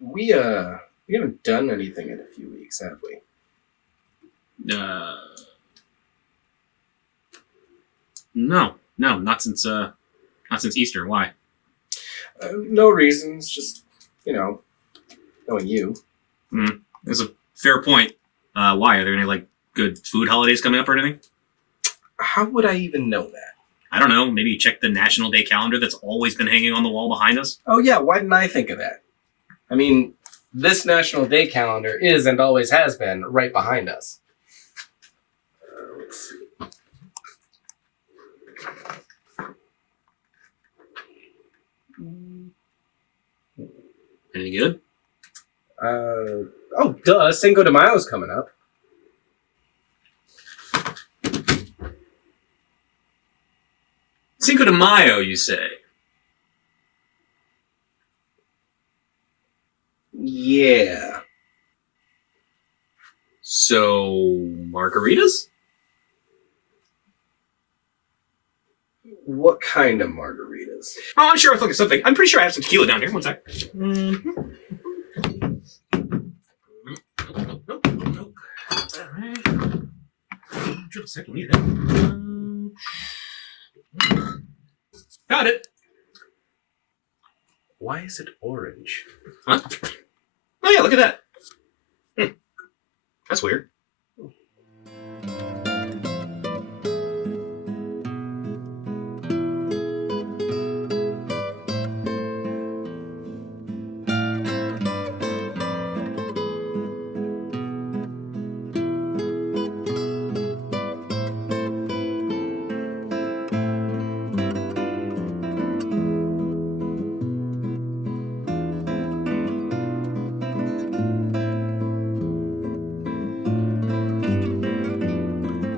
We haven't done anything in a few weeks, have we? No, not since Easter. Why? No reasons, just knowing you. That's a fair point. Why? Are there any good food holidays coming up or anything? How would I even know that? I don't know. Maybe check the National Day calendar that's always been hanging on the wall behind us. Oh yeah, why didn't I think of that? I mean, this National Day calendar is and always has been right behind us. Let's see. Anything good? Oh, duh, Cinco de Mayo's coming up. Cinco de Mayo, you say? Yeah. So, margaritas? What kind of margaritas? Oh, I'm sure I was looking at something. I'm pretty sure I have some tequila down here. One sec. Nope. Alright. Just a second. Need that. Got it. Why is it orange? Huh? Oh yeah, look at that. That's weird.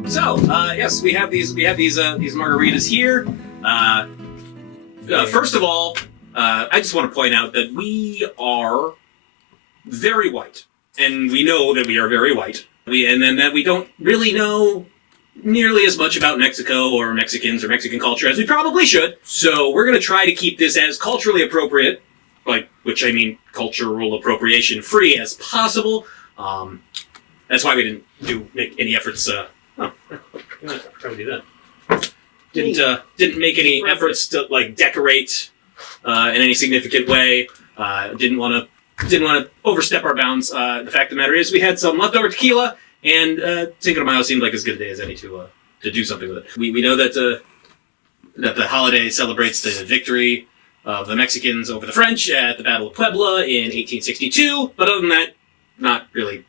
So, yes, we have these margaritas here. First of all, I just want to point out that we are very white, and we know that we are very white. And then that we don't really know nearly as much about Mexico or Mexicans or Mexican culture as we probably should. So we're going to try to keep this as culturally appropriate, which I mean cultural appropriation free as possible. That's why we didn't make any efforts. Probably do that. Didn't make any efforts to decorate in any significant way. Didn't want to overstep our bounds. The fact of the matter is, we had some leftover tequila, and Cinco de Mayo seemed like as good a day as any to do something with it. We know that the holiday celebrates the victory of the Mexicans over the French at the Battle of Puebla in 1862. But other than that, not really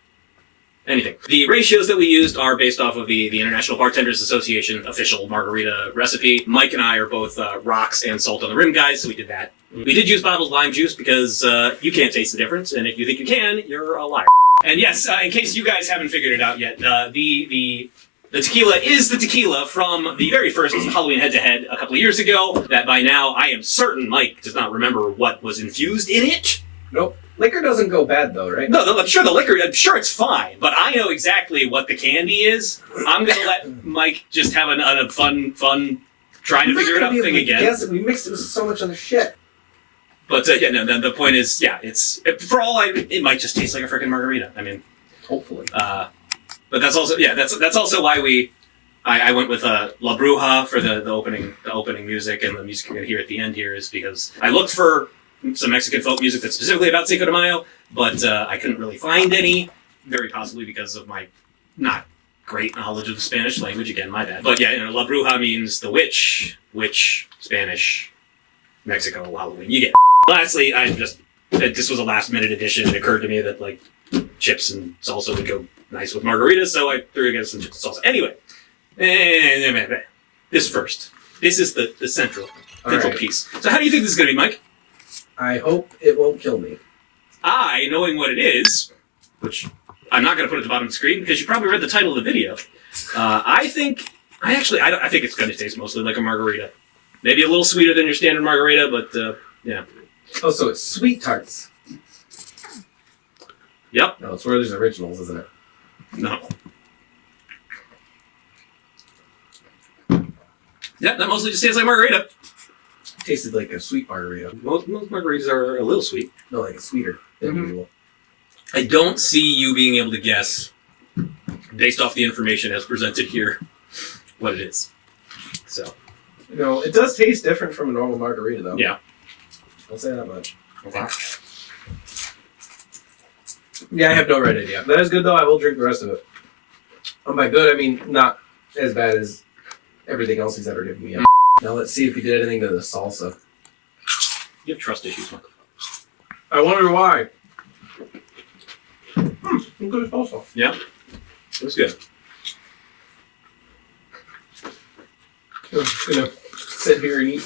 anything. The ratios that we used are based off of the International Bartenders Association official margarita recipe. Mike and I are both rocks and salt on the rim guys, so we did that. We did use bottled lime juice because you can't taste the difference, and if you think you can, you're a liar. And yes, in case you guys haven't figured it out yet, the tequila is the tequila from the very first Halloween head-to-head a couple of years ago, that by now I am certain Mike does not remember what was infused in it. Nope. Liquor doesn't go bad, though, right? No, I'm sure it's fine, but I know exactly what the candy is. I'm going to let Mike just have a fun trying to figure it out thing again. Yes, we mixed it with so much other shit. But, the point is, for all it might just taste like a freaking margarita. I mean... Hopefully. But that's also, that's also why I went with La Bruja for the opening music, and the music you're going to hear at the end here is because I looked for some Mexican folk music that's specifically about Cinco de Mayo, but I couldn't really find any, very possibly because of my not great knowledge of the Spanish language. Again, my bad. But La Bruja means the witch, Spanish, Mexico, Halloween. You get it. Lastly, this was a last-minute addition. It occurred to me that, chips and salsa would go nice with margaritas, so I threw together some chips and salsa. Anyway, this first. This is the central piece. So how do you think this is going to be, Mike? I hope it won't kill me. Knowing what it is, which I'm not going to put at the bottom of the screen because you probably read the title of the video, I think it's going to taste mostly like a margarita. Maybe a little sweeter than your standard margarita, but yeah. Oh, so it's sweet tarts. Yep. No, it's Werther's Originals, isn't it? No. Yep, that mostly just tastes like margarita. It tasted like a sweet margarita. Most margaritas are a little sweet. No, like a sweeter. usual. I don't see you being able to guess, based off the information as presented here, what it is. So. It does taste different from a normal margarita, though. Yeah. I'll say that much. Okay. Yeah, I have no right idea. That is good, though. I will drink the rest of it. Oh, by good, I mean not as bad as everything else he's ever given me. Now let's see if he did anything to the salsa. You have trust issues, Michael. I wonder why. Good salsa. Yeah. It was good. I'm just gonna sit here and eat.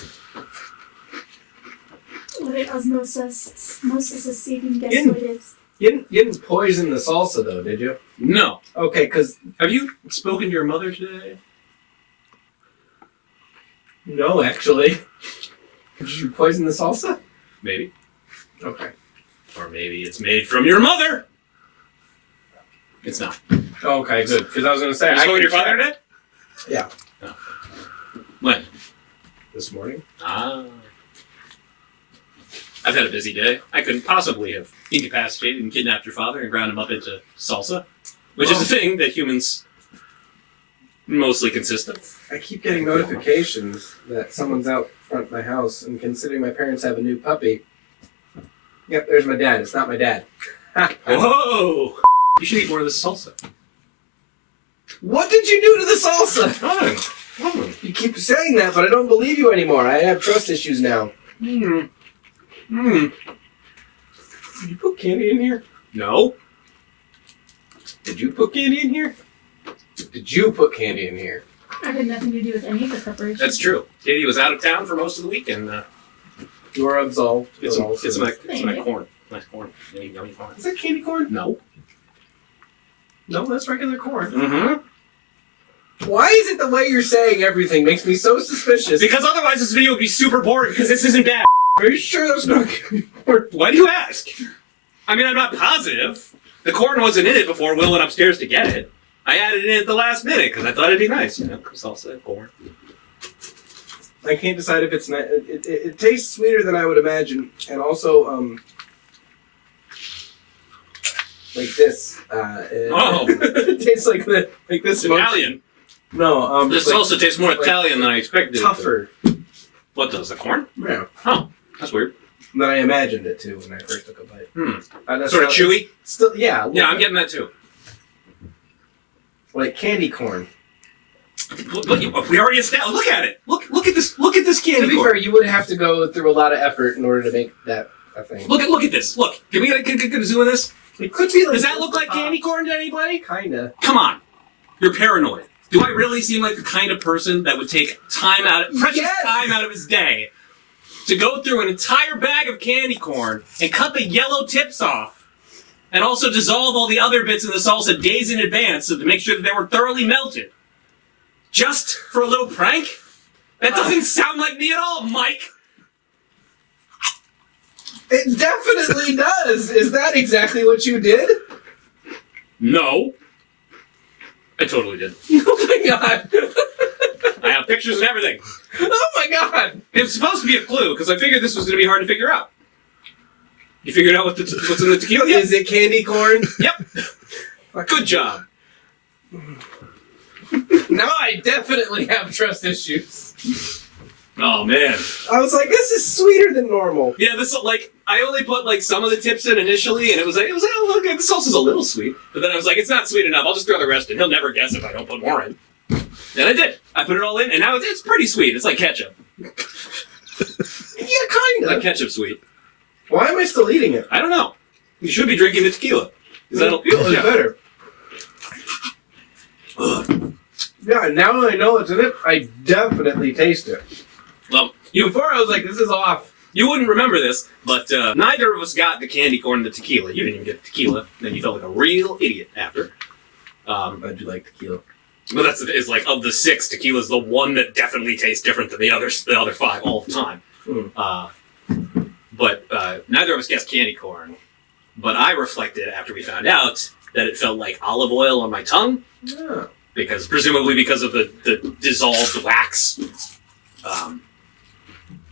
What it osmosis see if you can guess In- what it is. You didn't poison the salsa, though, did you? No. Okay, because... Have you spoken to your mother today? No, actually. Did you poison the salsa? Maybe. Okay. Or maybe it's made from your mother. It's not. Okay, good. Because I was going to say... Have you spoken to your father today? Yeah. Oh. When? This morning. I've had a busy day. I couldn't possibly have incapacitated and kidnapped your father and ground him up into salsa, which is a thing that humans mostly consist of. I keep getting notifications that someone's out front of my house, and considering my parents have a new puppy... Yep, there's my dad. It's not my dad. Whoa! You should eat more of this salsa. What did you do to the salsa? Oh. You keep saying that, but I don't believe you anymore. I have trust issues now. Mm. Did you put candy in here? No. Did you put candy in here? Did you put candy in here? I had nothing to do with any of the preparation. That's true. Katie was out of town for most of the week, and You are absolved. it's my Thank you. corn. Nice corn. Yummy corn. Is that candy corn? No. No, that's regular corn. Mm-hmm. Why is it the way you're saying everything makes me so suspicious? Because otherwise this video would be super boring, because this isn't bad. Are you sure that's not candy corn? Why do you ask? I mean, I'm not positive. The corn wasn't in it before Will went upstairs to get it. I added it in at the last minute because I thought it'd be nice, salsa, corn. I can't decide if it's not. It tastes sweeter than I would imagine, and also like this. It tastes like this. Italian. No, This like salsa tastes more Italian than I expected. tougher. What does the corn? Yeah. Oh, that's weird. Than I imagined it to when I first took a bite. That's Sort of not- chewy. Still, yeah. Yeah, I'm getting that too. Like candy corn. Look, we already established. Look at it. Look at this. Look at this candy To be corn. fair, you would have to go through a lot of effort in order to make that a thing. Look at this. Look. Can we get a zoom on this? It could be like. Does that look like candy corn to anybody? Kinda. Come on. You're paranoid. Do I really seem like the kind of person that would take precious time out of his day to go through an entire bag of candy corn and cut the yellow tips off and also dissolve all the other bits in the salsa days in advance to make sure that they were thoroughly melted? Just for a little prank? That doesn't sound like me at all, Mike! It definitely does. Is that exactly what you did? No. I totally did. Oh my god. I have pictures and everything. Oh my god. It was supposed to be a clue, because I figured this was going to be hard to figure out. You figured out what's in the tequila yet? Is it candy corn? Yep. Good job. Now I definitely have trust issues. Oh, man. I was like, this is sweeter than normal. Yeah, I only put, some of the tips in initially, and it was like, oh, look, the sauce is a little sweet. But then I was like, it's not sweet enough. I'll just throw the rest in. He'll never guess if I don't put more in. And I did. I put it all in, and now it's pretty sweet. It's like ketchup. Yeah, kinda. Like ketchup sweet. Why am I still eating it? I don't know. You should be drinking the tequila. It's better. Yeah, now that I know what's in it, I definitely taste it. Well, Before I was like, this is off. you wouldn't remember this, but neither of us got the candy corn and the tequila. You didn't even get the tequila. Then you felt like a real idiot after. I do like tequila. Well, it's like, of the 6, tequila's the one that definitely tastes different than the other 5 all the time. But neither of us guessed candy corn. But I reflected after we found out that it felt like olive oil on my tongue. Yeah. Presumably because of the dissolved wax.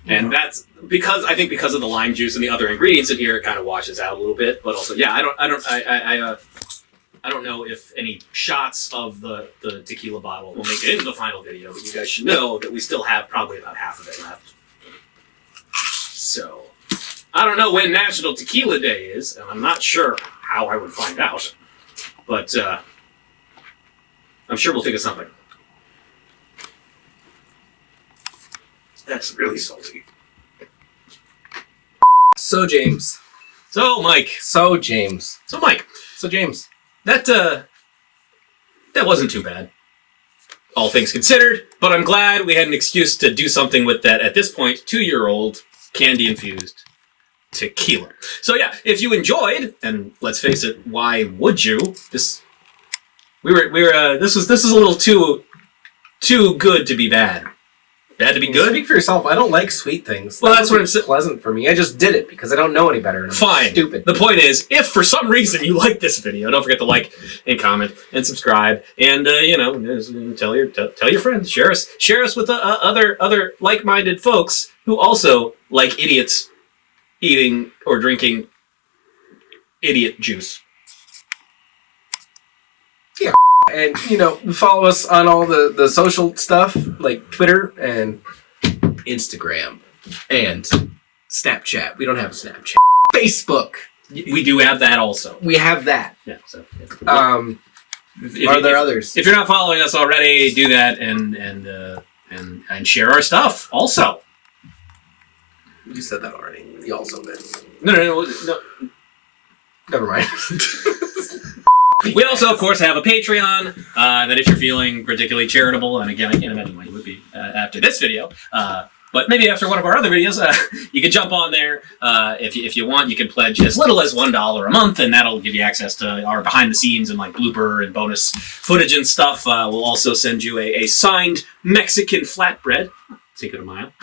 And that's because of the lime juice and the other ingredients in here, it kind of washes out a little bit. But also, yeah, I don't know if any shots of the tequila bottle will make it into the final video, but you guys should know that we still have probably about half of it left. So, I don't know when National Tequila Day is, and I'm not sure how I would find out. But I'm sure we'll think of something. That's really salty. So James. So Mike. So James. So Mike. So James. That wasn't too bad, all things considered. But I'm glad we had an excuse to do something with that. At this point, 2-year-old candy infused tequila. So yeah, if you enjoyed, and let's face it, why would you? This is a little too good to be bad. Bad to be good? Speak for yourself. I don't like sweet things. Well, that's what I'm saying. Pleasant for me. I just did it because I don't know any better. And I'm Fine. Stupid. The point is, if for some reason you like this video, don't forget to like and comment and subscribe, and tell your friends. Share us with other like-minded folks who also like idiots eating or drinking idiot juice. And, follow us on all the social stuff, like Twitter and Instagram and Snapchat. We don't have a Snapchat. Facebook. We do have that also. We have that. Yeah. So, Are there others? If you're not following us already, do that and share our stuff also. You said that already. You also did. No. Never mind. We also, of course, have a Patreon that if you're feeling particularly charitable, and again, I can't imagine why you would be after this video, but maybe after one of our other videos, you can jump on there. If you want, you can pledge as little as $1 a month, and that'll give you access to our behind the scenes and like blooper and bonus footage and stuff. We'll also send you a signed Mexican flatbread, Cinco de Mayo,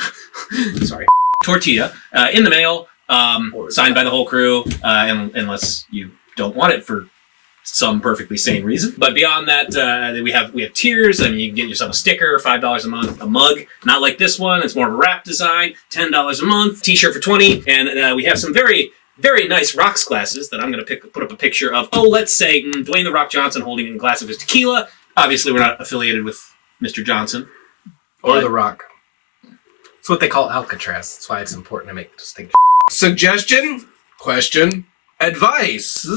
sorry, tortilla, in the mail, signed by the whole crew, unless you don't want it for some perfectly sane reason. But beyond that, we have tiers. I mean, you can get yourself a sticker, $5 a month, a mug, not like this one. It's more of a wrap design, $10 a month, t-shirt for $20, and we have some very, very nice rocks glasses that I'm going to put up a picture of. Oh, let's say Dwayne The Rock Johnson holding a glass of his tequila. Obviously, we're not affiliated with Mr. Johnson. Or The Rock. It's what they call Alcatraz. That's why it's important to make distinction. Suggestion, question, advice.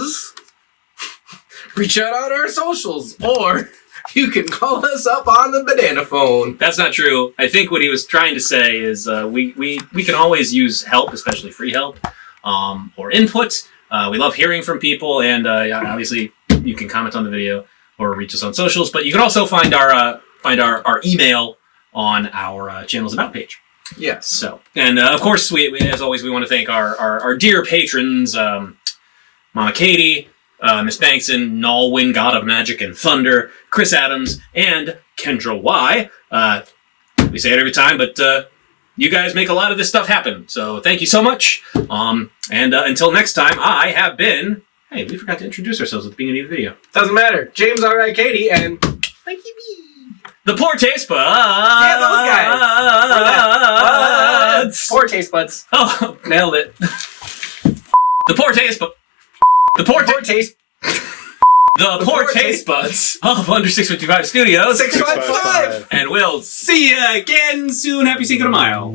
Reach out on our socials, or you can call us up on the banana phone. That's not true. I think what he was trying to say is we can always use help, especially free help, or input. We love hearing from people, and obviously you can comment on the video or reach us on socials. But you can also find our email on our channel's About page. Yes. So, and of course, we as always, we want to thank our dear patrons, Mama Katie, Miss Bankson, Nalwyn, God of Magic and Thunder, Chris Adams, and Kendra Y. We say it every time, but you guys make a lot of this stuff happen. So thank you so much. And until next time, I have been... Hey, we forgot to introduce ourselves at the beginning of the video. Doesn't matter. James R.I. Katie and... Thank you, The PoorTasteBuds. Yeah, those guys. PoorTasteBuds. Oh, nailed it. The PoorTasteBuds. The PoorTasteBuds of Under 655 Studios. 655. And we'll see you again soon. Happy Cinco de Mayo.